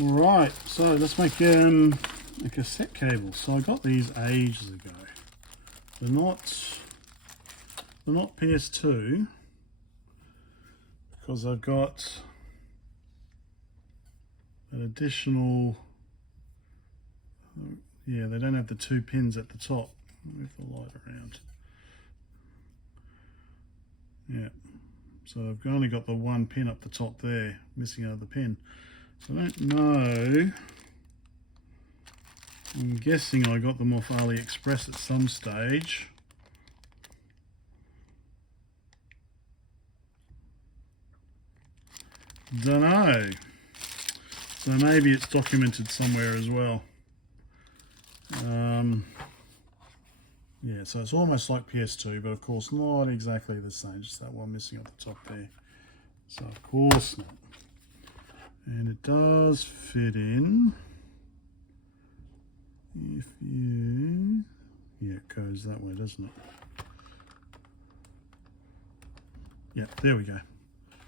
Alright, so let's make a cassette cable. So I got these ages ago. They're not PS2 because I've got an additional, yeah, they don't have the 2 pins at the top. Move the light around. Yeah, so I've only got the 1 pin up the top there, missing out of the pin. So I don't know. I'm guessing I got them off AliExpress at some stage. Don't know. So maybe it's documented somewhere as well. Yeah, so it's almost like PS2, but of course not exactly the same. Just that one missing at the top there. So of course not. And it does fit in. If you, yeah, it goes that way, doesn't it? Yeah, there we go.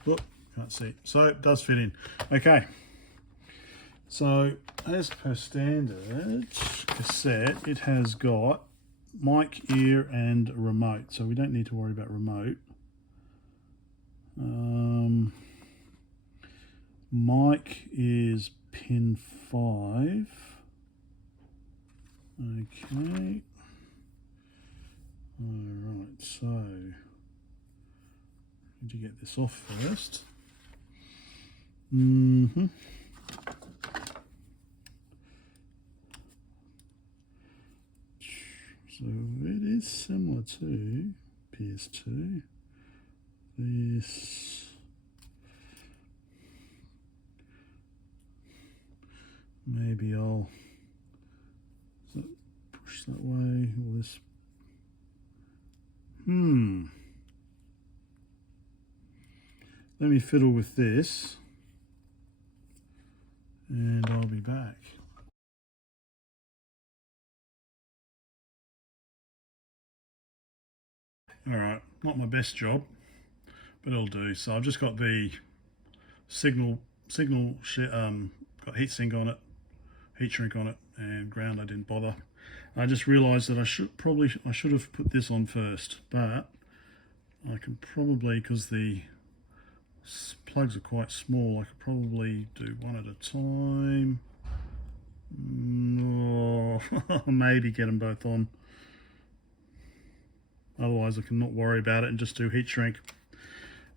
Look, can't see. So it does fit in. Okay. So as per standard cassette, it has got mic, ear, and remote. So we don't need to worry about remote. Mic is pin 5. Okay. Alright, so need to get this off first. So it is similar to PS2. This maybe I'll push that way, or this. Let me fiddle with this and I'll be back. Alright, not my best job, but it'll do. So I've just got the signal got heatsink on it, heat shrink on it, and ground I didn't bother. I just realised that I should have put this on first, but I can probably, because the plugs are quite small, I could probably do one at a time. Or maybe get them both on. Otherwise I can not worry about it and just do heat shrink.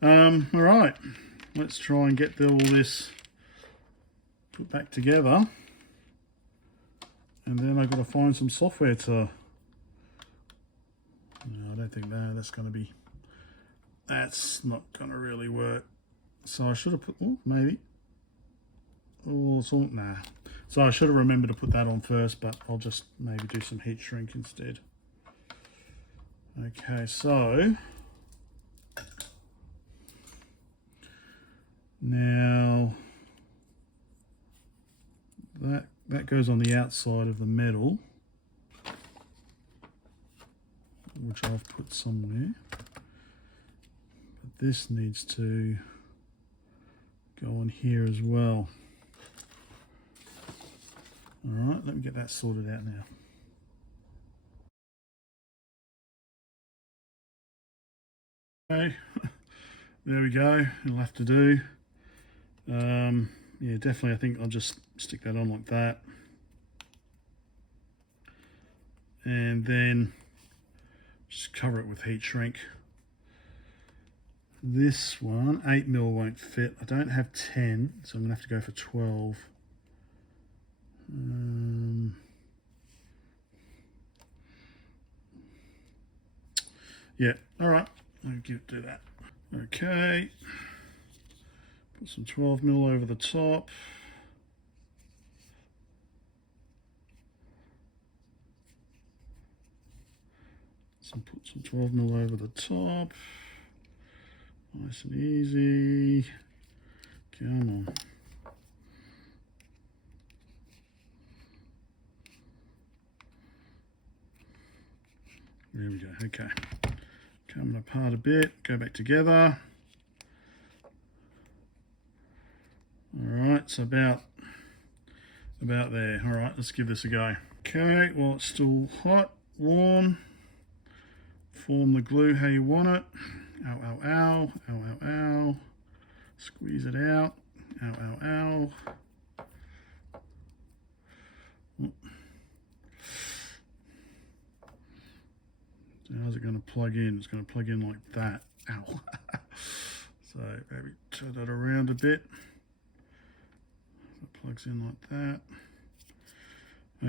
Alright, let's try and get all this put back together. And then I've got to find some software to... No, I don't think that's not going to really work. So I should have put, oh, maybe. Oh, so, nah. So I should have remembered to put that on first, but I'll just maybe do some heat shrink instead. Okay, so now that goes on the outside of the metal, which I've put somewhere. But this needs to go on here as well. All right, let me get that sorted out now. Okay, there we go. It'll have to do. Yeah, definitely. I think I'll just stick that on like that, and then just cover it with heat shrink. This one, 8mm won't fit. I don't have 10, so I'm gonna have to go for 12. Yeah, all right. I'll do that. Okay. Put some 12mm over the top. Put some 12mm over the top. Nice and easy. Come on. There we go. Okay. Coming apart a bit. Go back together. All right. So about About there. All right, let's give this a go. Okay, well, it's still hot, warm. Form the glue how you want it. Ow, ow, ow, ow, ow, ow. Squeeze it out. Ow, ow, ow. So how's it going to plug in? It's going to plug in like that. Ow. So maybe turn that around a bit. So it plugs in like that.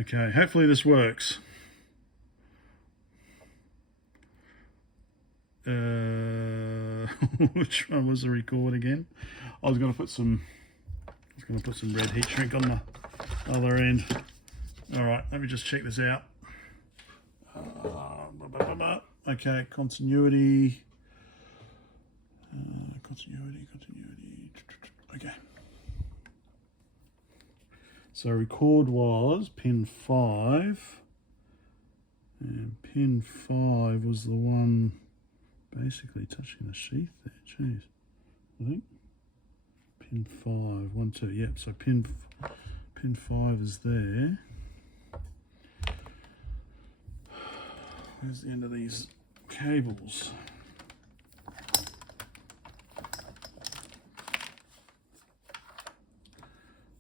Okay, hopefully this works. Which one was the record again? I was going to put some red heat shrink on the other end. All right, let me just check this out. Okay, continuity. Continuity. Okay. So record was pin 5, and pin 5 was the one basically touching the sheath there. Jeez, I think pin 5, 1, 2. Yep. So pin 5 is there. Where's the end of these cables?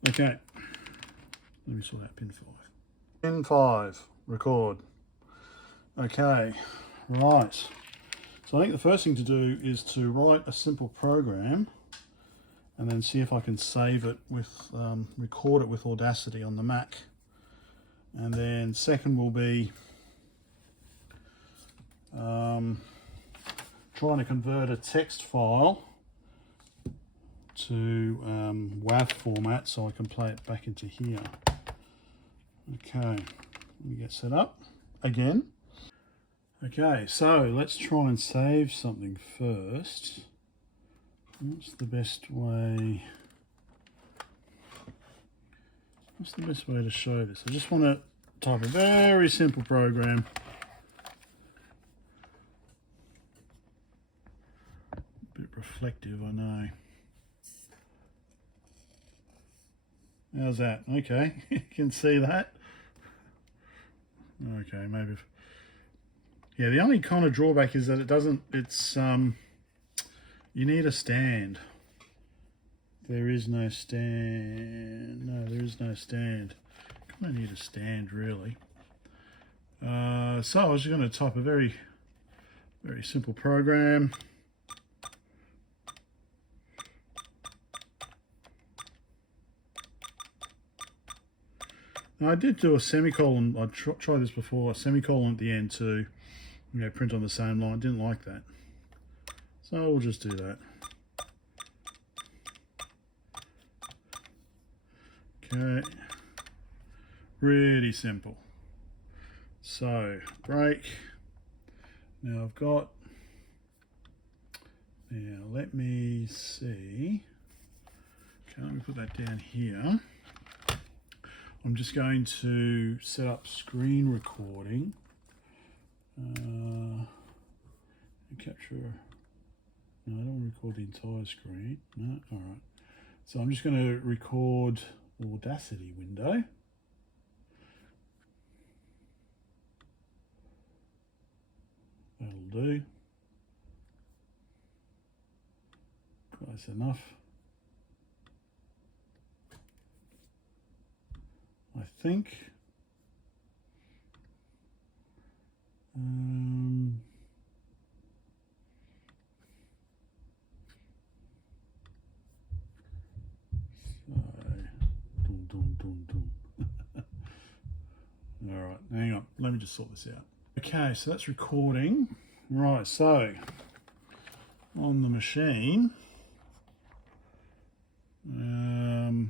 Okay, let me sort out pin 5. Pin 5, record. Okay, right. So I think the first thing to do is to write a simple program and then see if I can save it with, record it with Audacity on the Mac. And then second will be trying to convert a text file to WAV format so I can play it back into here. Okay, let me get set up again. Okay, so let's try and save something first. What's the best way? What's the best way to show this? I just want to type a very simple program. A bit reflective, I know. How's that? Okay, you can see that. Okay, maybe. Yeah, the only kind of drawback is that it doesn't, it's, you need a stand. There is no stand. No, there is no stand. Kind of need a stand, really. So I was just going to type a very simple program. Now I did do a semicolon. I tried this before. A semicolon at the end to, you know, print on the same line. Didn't like that, so we'll just do that. Okay, really simple. So break. Now I've got. Now let me see. Okay, let me put that down here. I'm just going to set up screen recording. And capture. No, I don't want to record the entire screen. No, all right. So I'm just going to record Audacity window. That'll do. Close enough. I think. All right, hang on. Let me just sort this out. Okay, so that's recording. Right, so on the machine. Oh,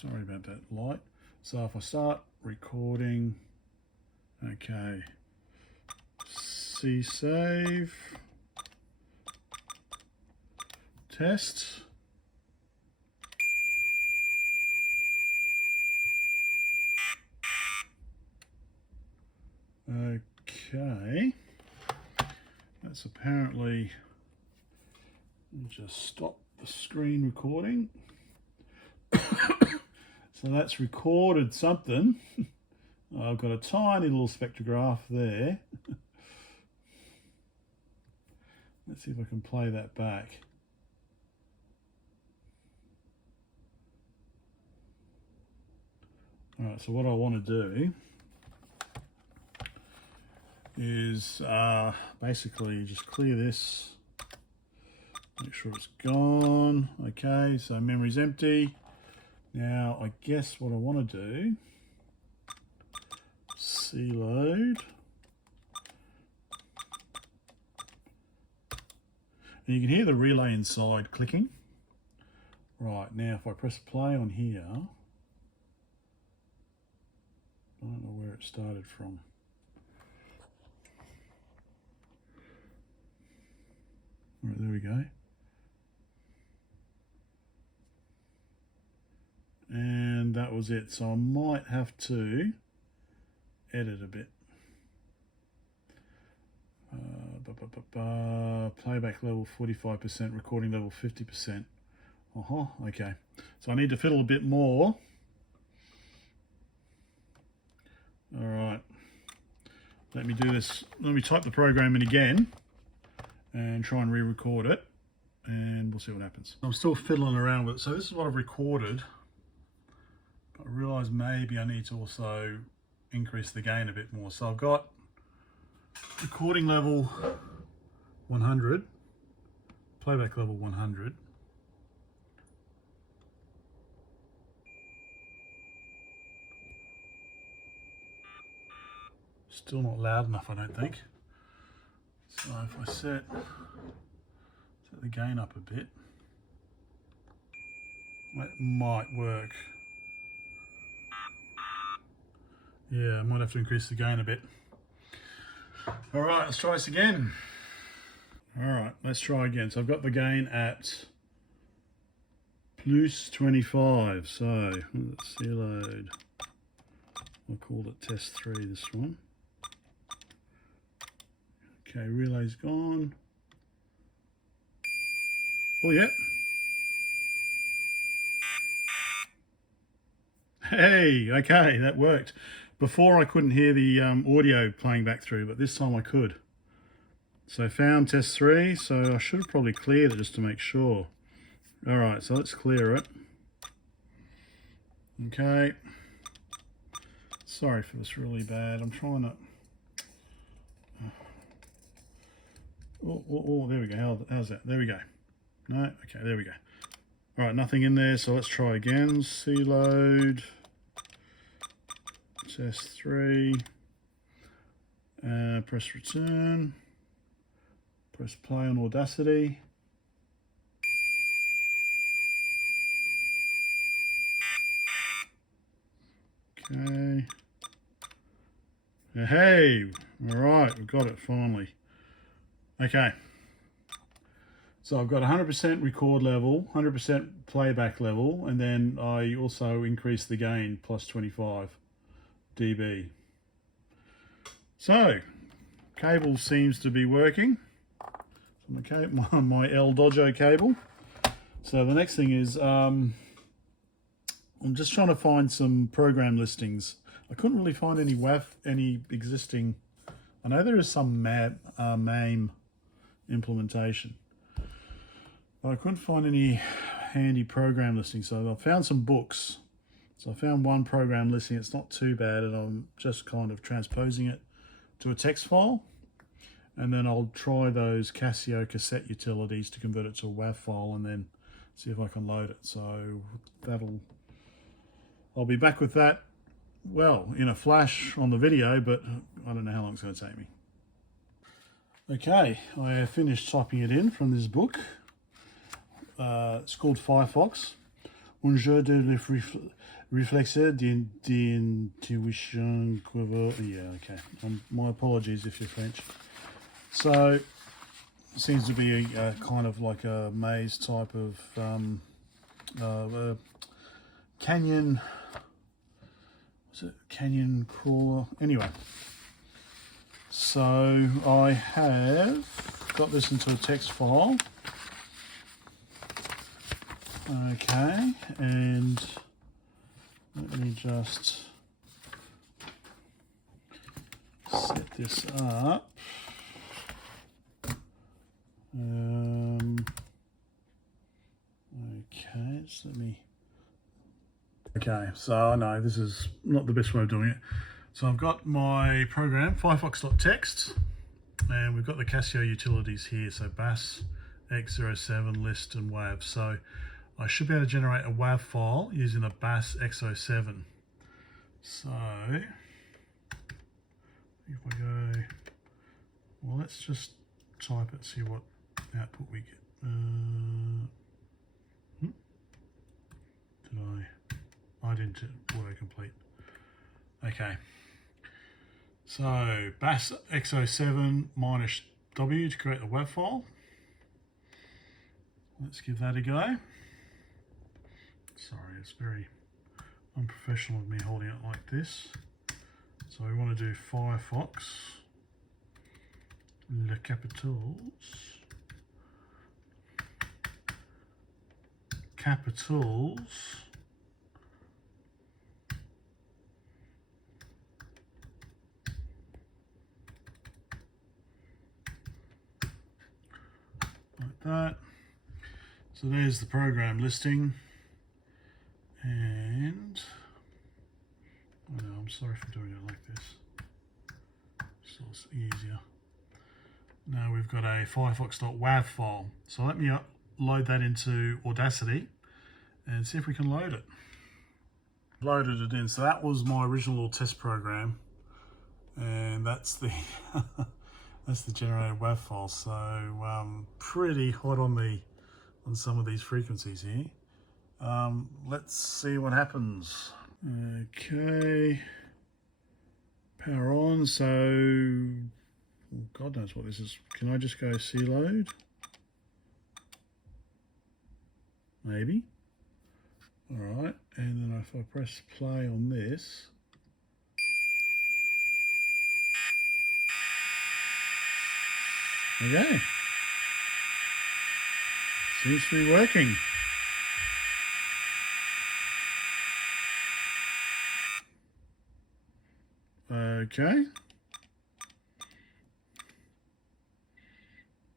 sorry about that light. So if I start recording, okay, C save, test. Okay, that's apparently, just stop the screen recording. So that's recorded something. I've got a tiny little spectrograph there. Let's see if I can play that back. All right, so what I want to do is basically just clear this, make sure it's gone. Okay, so memory's empty. Now I guess what I want to do, C load. And you can hear the relay inside clicking. Right, now if I press play on here, I don't know where it started from. All right, there we go. And that was it. So I might have to edit a bit. Playback level 45%, recording level 50%. Okay. So I need to fiddle a bit more. All right. Let me do this. Let me type the program in again and try and re-record it, and we'll see what happens. I'm still fiddling around with it. So this is what I've recorded. But I realise maybe I need to also increase the gain a bit more. So I've got recording level 100, playback level 100. Still not loud enough, I don't think. So if I set the gain up a bit, that might work. Yeah, I might have to increase the gain a bit. All right, let's try this again. All right, let's try again. So I've got the gain at plus 25. So let's see, load. I'll call it test 3, this one. Okay, relay's gone. Oh, yeah. Hey, okay, that worked. Before I couldn't hear the audio playing back through, but this time I could. So found test 3, so I should have probably cleared it just to make sure. All right, so let's clear it. Okay. Sorry for this really bad. I'm trying to... Oh, there we go. How's that? There we go. No? Okay, there we go. All right, nothing in there, so let's try again. C load. Test 3. Press return. Press play on Audacity. Okay. Hey, all right, we've got it finally. Okay. So I've got 100% record level, 100% playback level, and then I also increased the gain plus 25 dB. So, cable seems to be working. My El Dojo cable. So the next thing is, I'm just trying to find some program listings. I couldn't really find any existing. I know there is some MAME implementation, but I couldn't find any handy program listings. So I found some books. So I found one program listing. It's not too bad, and I'm just kind of transposing it to a text file. And then I'll try those Casio cassette utilities to convert it to a WAV file and then see if I can load it. So I'll be back with that, well, in a flash on the video, but I don't know how long it's going to take me. Okay, I have finished typing it in from this book. It's called FIREFOX. Un jeu de réflexeur d'intuition. Yeah, okay. My apologies if you're French. So, it seems to be a kind of like a maze type of canyon. Was it canyon crawler? Anyway, so I have got this into a text file. Okay, and just set this up. Okay, just let me. Okay, so no, this is not the best way of doing it. So I've got my program, firefox.txt, and we've got the Casio utilities here. So bass, X-07, list, and WAV. So I should be able to generate a WAV file using the bass X-07. So if I go, well, let's just type it, see what output we get. I didn't autocomplete. Okay. So bass X-07 minus W to create the WAV file. Let's give that a go. Sorry, it's very unprofessional of me holding it like this. So we want to do FIREFOX, le capitals, like that. So there's the program listing, and I know, I'm sorry for doing it like this, so it's easier. Now we've got a firefox.wav file, so let me load that into Audacity and see if we can load it. Loaded it in, so that was my original little test program, and that's the that's the generated WAV file. So pretty hot on some of these frequencies here. Let's see what happens. Okay, power on. So God knows what this is. Can I just go C load? Maybe. All right, and then if I press play on this, okay, seems to be working. Okay.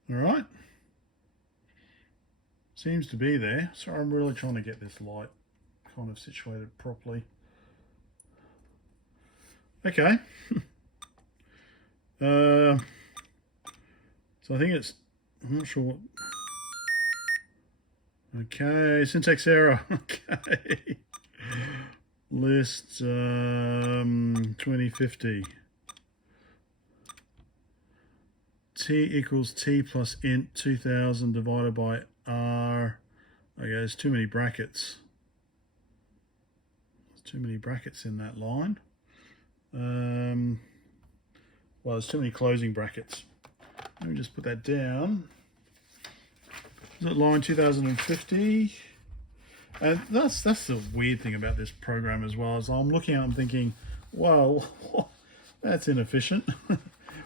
All right. Seems to be there. So I'm really trying to get this light kind of situated properly. Okay. So I think it's, I'm not sure what. Okay, syntax error. Okay. List 2050. T equals T plus int 2000 divided by R. Okay, there's too many brackets. There's too many brackets in that line. Well, there's too many closing brackets. Let me just put that down. Is it line 2050? And that's the weird thing about this program as well, is I'm looking at it and thinking, well, that's inefficient.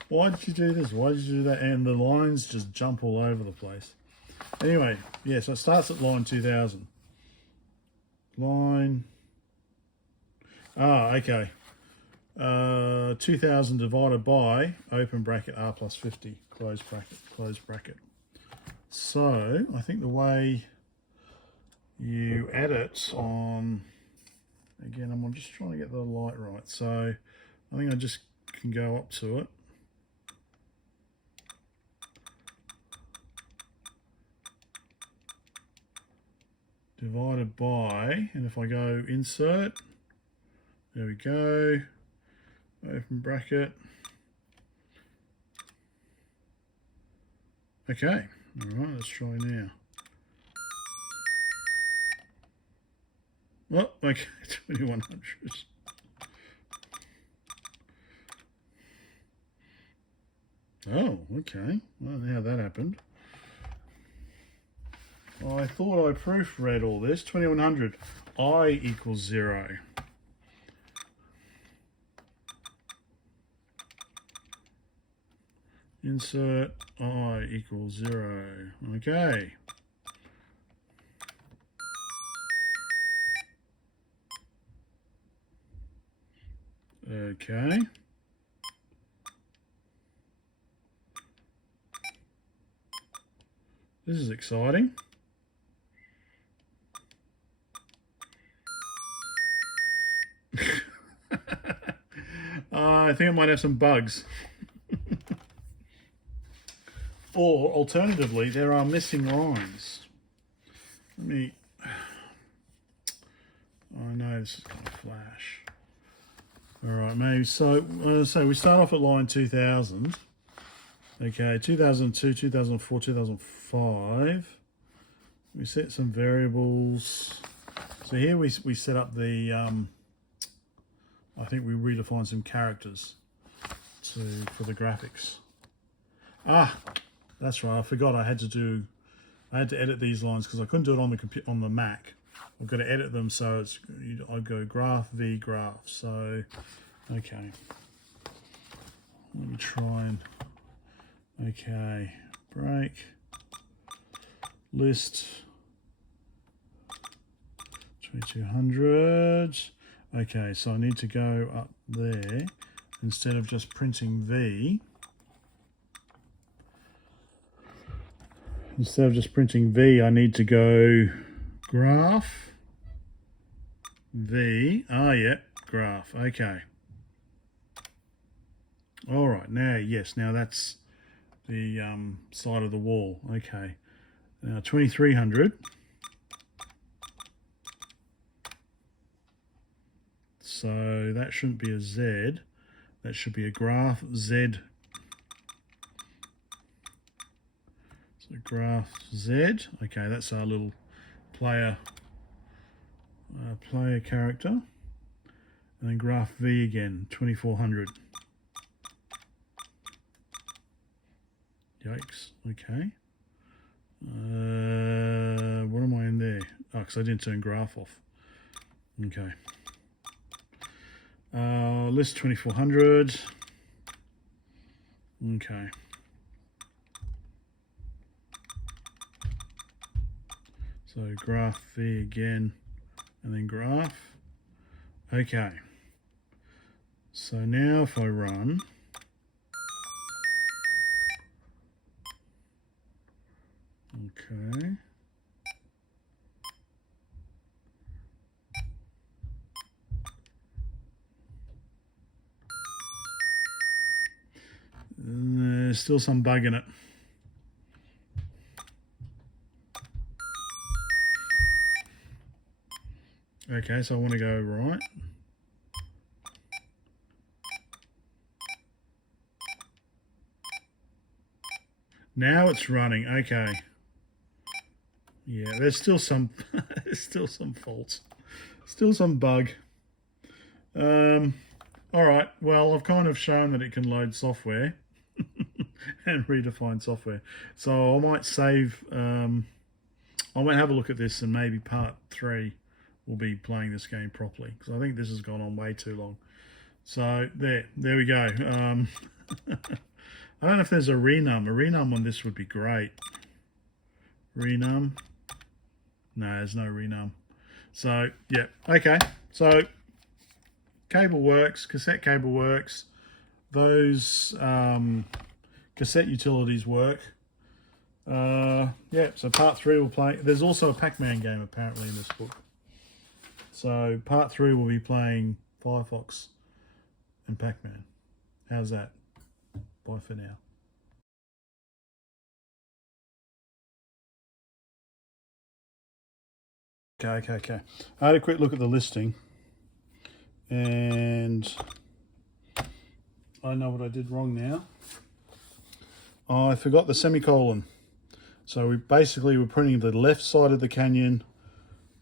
Why did you do this? Why did you do that? And the lines just jump all over the place. Anyway, yeah, so it starts at line 2000. Line, okay. 2000 divided by, open bracket, R plus 50, close bracket, close bracket. So I think the way you add it on, again, I'm just trying to get the light right. So I think I just can go up to it. Divided by, and if I go insert, there we go, open bracket. Okay, all right, let's try now. Oh, okay, 2100. Oh, okay, I don't know how that happened. I thought I proofread all this. 2100, I equals 0. Insert I equals 0. Okay. Okay. This is exciting. I think I might have some bugs. Or alternatively, there are missing lines. Let me... I know this is going to flash. Alright, maybe so we start off at line 2000. Okay, 2002, 2004, 2005. We set some variables. So here we set up the, I think we redefined some characters for the graphics. Ah, that's right, I forgot I had to edit these lines because I couldn't do it on the Mac. I've got to edit them, so I go graph v graph. So, okay. Let me try and, okay, break, list, 2200. Okay, so I need to go up there instead of just printing V. Instead of just printing V, I need to go graph V. Ah, yeah, graph. Okay. All right. Now, yes. Now that's the side of the wall. Okay. Now 2300. So that shouldn't be a Z. That should be a graph Z. So graph Z. Okay, that's our little player character. And then graph V again, 2400. Yikes. Okay. What am I in there? Oh, because I didn't turn graph off. Okay. List 2400. Okay. So graph V again, and then graph. Okay. So now if I run, okay. And there's still some bug in it. Okay, so I want to go right. Now it's running. Okay. Yeah, there's still some there's still some faults. Still some bug. All right. Well, I've kind of shown that it can load software and redefine software. So I might save I might have a look at this, and maybe part 3 will be playing this game properly, because I think this has gone on way too long. So there we go. I don't know if there's a renum. A renum on this would be great. Renum. No, there's no renum. So yeah, okay. So cable works, cassette cable works. Those cassette utilities work. Yeah, so part 3 will play. There's also a Pac-Man game apparently in this book. So part 3 will be playing FIREFOX and Pac-Man. How's that? Bye for now. Okay. I had a quick look at the listing, and I know what I did wrong now. I forgot the semicolon. So we basically were printing the left side of the canyon,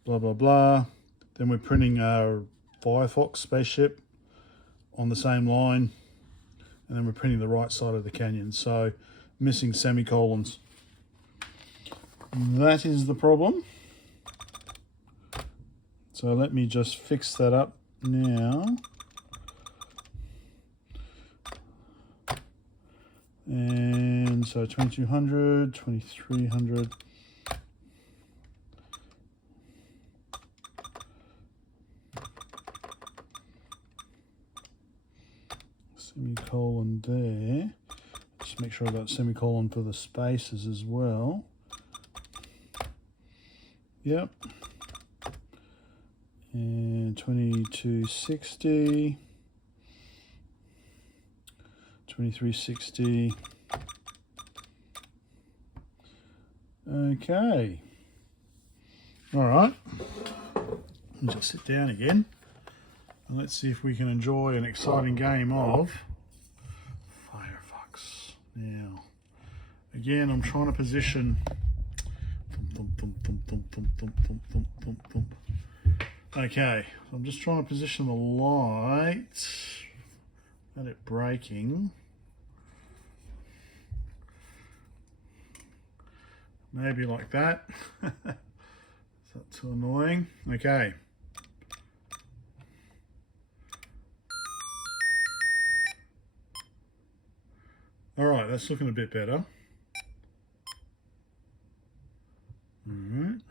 blah, blah, blah. Then we're printing our FIREFOX spaceship on the same line. And then we're printing the right side of the canyon. So missing semicolons. That is the problem. So let me just fix that up now. And so 2200, 2300. Semicolon there. Just make sure I've got semicolon for the spaces as well. Yep. And 2260. 2360. Okay. All right. Let's just sit down again. And let's see if we can enjoy an exciting game of FIREFOX. Now, again, I'm trying to position. Okay, so I'm just trying to position the light without it breaking. Maybe like that. Is that too annoying? Okay. All right, that's looking a bit better. All right.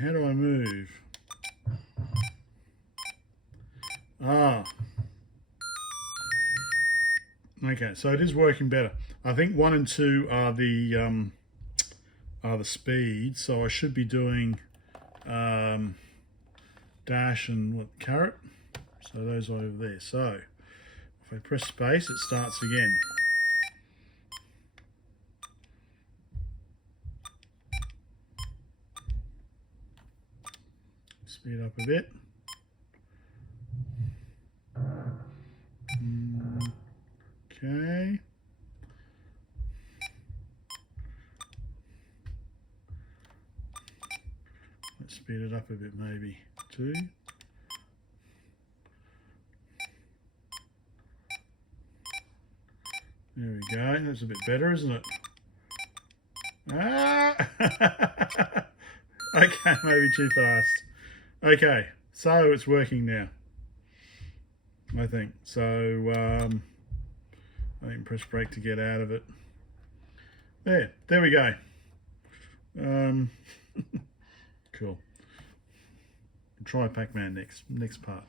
How do I move? Ah. Okay, so it is working better. I think 1 and 2 are the speed, so I should be doing dash and what, caret. So those are over there. So if I press space, it starts again. Speed up a bit. Okay. Let's speed it up a bit, maybe 2. There we go. That's a bit better, isn't it? Ah! Okay, maybe too fast. Okay, so it's working now, I think. So I can press brake to get out of it. There we go. Cool. Try Pac-Man next part.